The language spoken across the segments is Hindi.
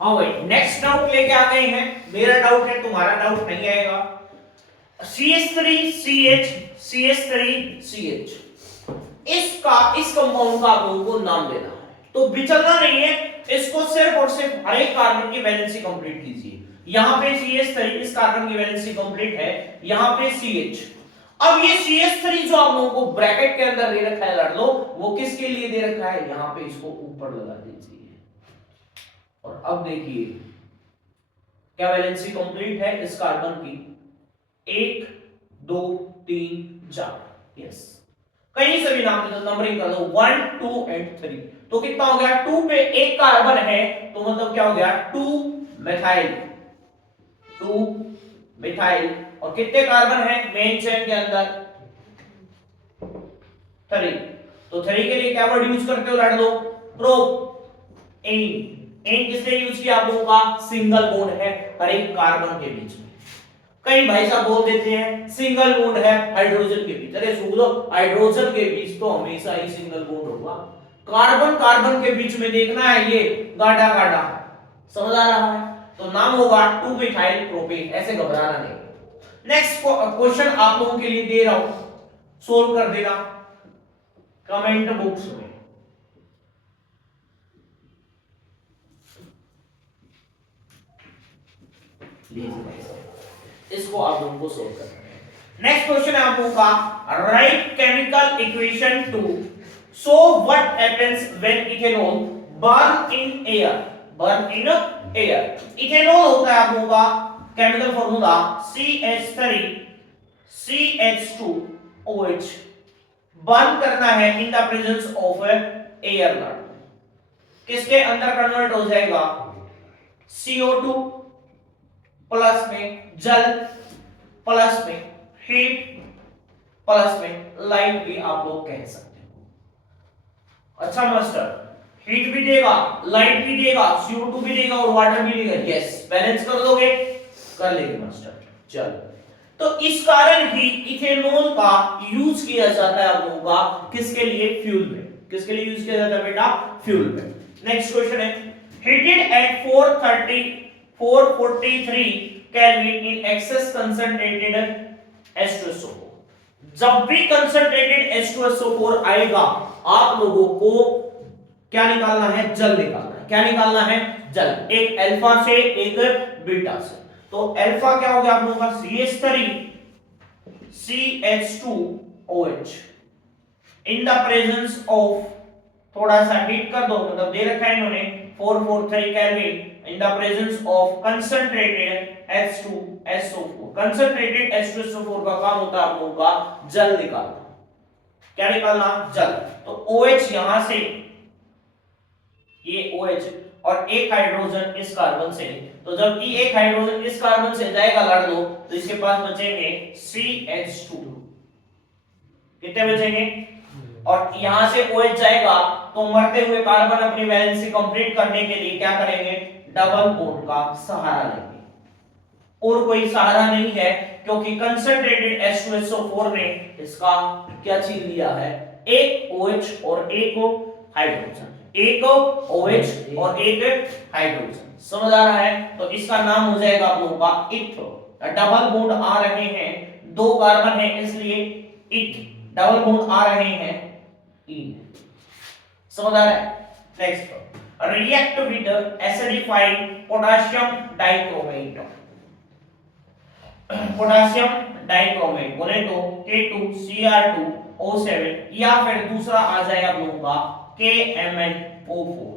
हाँ भाई, नेक्स्ट डाउट लेके आ गए हैं। मेरा डाउट है, तुम्हारा डाउट नहीं आएगा। CH3CH CH3CH, इस कंपाउंड का आप लोगों को नाम देना है, तो बिचलना नहीं है। इसको सिर्फ और सिर्फ हर एक कार्बन की वैलेंसी कंप्लीट कीजिए। यहाँ पे CH3, इस कार्बन की वैलेंसी कंप्लीट है, यहाँ पे CH। अब ये CH3 जो आप लोगों को ब्रैकेट के अंदर दे रखा है लड़ लो, वो किसके लिए दे रखा है, यहाँ पे इसको ऊपर लगा दीजिए। और अब देखिए क्या वैलेंसी कंप्लीट है इस कार्बन की, 1 2 3 4। यस, कहीं से भी नाम दे दो, नंबरिंग कर दो 1 2 एंड 3। तो कितना हो गया, 2 पे एक कार्बन है, तो मतलब क्या हो गया, 2 मिथाइल, 2 मिथाइल। और कितने कार्बन है मेन चेन के अंदर, 3। तो 3 के लिए क्या वर्ड यूज करते हो लड़ दो, प्रोप एन। एन किसने यूज किया आप लोगों का, सिंगल बॉन्ड है हर एक कार्बन के बीच में। कई भाई साहब बोल देते हैं सिंगल बॉन्ड है हाइड्रोजन के बीच। अरे सुन लो, हाइड्रोजन के बीच तो हमेशा ही सिंगल बॉन्ड होगा। कार्बन कार्बन के बीच में देखना है ये गाढ़ा गाढ़ा, समझ आ रहा है। तो नाम होगा 2 मिथाइल प्रोपेन, ऐसे घबराना नहीं। नेक्स्ट क्वेश्चन आप लोगों के लिए दे रहा हूं, सोल्व कर देना कमेंट बॉक्स में। इसको आप लोगों को सोल्व करना है। नेक्स्ट क्वेश्चन है आप लोगों का, right chemical equation two show what happens when ethanol burn in air. Burn in air, ethanol होता है आप लोगों का chemical formula CH3 CH2OH। Burn करना है इन द प्रेजेंस ऑफ एयर, किसके अंदर कन्वर्ट हो जाएगा, CO2 प्लस में जल, प्लस में हीट, प्लस में लाइट भी आप लोग कह सकते हो। अच्छा मास्टर, हीट भी देगा, लाइट भी देगा, CO2 भी देगा और वाटर भी देगा। यस, बैलेंस कर दोगे, कर लेंगे मास्टर। चल, तो इस कारण ही इथेनॉल का यूज किया जाता है आप लोगों का किसके लिए, फ्यूल में। किसके लिए यूज किया जाता है बेटा, फ्यूल में। नेक्स्ट क्वेश्चन है, heated at 443 kelvin in excess concentrated H2SO4। जब भी कंसंट्रेटेड H2SO4 आएगा, आप लोगों को क्या निकालना है, जल निकालना है। क्या निकालना है, जल। एक अल्फा से एक बीटा से। तो अल्फा क्या हो गया आप लोगों का, CH3 CH2OH in the presence of, थोड़ा सा हीट कर दो, मतलब दे रखा है इन्होंने 443 kelvin in the presence of concentrated H2SO4। Concentrated H2SO4 का काम होता है आप लोगों का जल निकालना। क्या निकालना, जल। तो OH यहां से, ये OH और एक हाइड्रोजन इस कार्बन से, तो जब एक हाइड्रोजन इस कार्बन से जाएगा लड़ दो, तो इसके पास बचेंगे CH2। कितने बचेंगे, और यहां से OH जाएगा तो मरते हुए कार्बन अपनी वैलेंसी कंप्लीट करने के लिए क्या करेंगे, डबल बॉन्ड का सहारा लेंगे। और कोई सहारा नहीं है, क्योंकि कंसंट्रेटेड H2SO4 ने इसका क्या छीन लिया है, एक OH और एक हाइड्रोजन। एक OH और एक हाइड्रोजन, समझ आ रहा है। तो इसका नाम हो जाएगा आप लोगों का इथ। डबल बॉन्ड आ रहे हैं, 2 कार्बन है इसलिए इथ, डबल बॉन्ड आ रहे हैं इन, समझ आ रहा है। Next, react with acidified potassium dichromate. Potassium dichromate बोले तो K2Cr2O7, या फिर दूसरा आ जाएगा आप लोगों का KMnO4।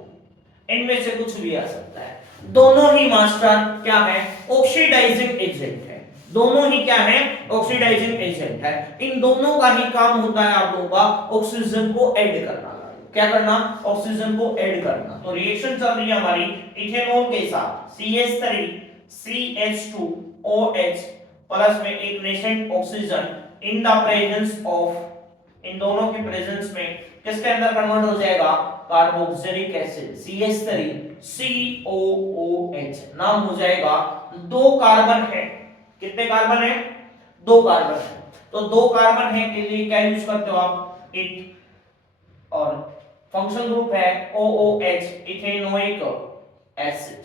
इनमें से कुछ भी आ सकता है। दोनों ही मास्टर क्या है, ऑक्सीडाइजिंग एजेंट है। दोनों ही क्या है, ऑक्सीडाइजिंग एजेंट है। इन दोनों का ही काम होता है आप लोगों का ऑक्सीजन को ऐड करना। क्या करना, ऑक्सीजन को ऐड करना। तो रिएक्शन चल रही है हमारी इथेनॉल के साथ, CH3 CH2OH प्लस में एक nascent oxygen in the presence of, इन दोनों के प्रेजेंस में किसके अंदर कन्वर्ट हो जाएगा, कार्बोक्सिलिक एसिड CH3COOH। नाम हो जाएगा, 2 कार्बन है, कितने कार्बन है, 2 कार्बन है। तो 2 कार्बन है के लिए क्या यूज करते हो आप, इथ, और फंक्शन ग्रुप है OOH, इथेनोइक एसिड।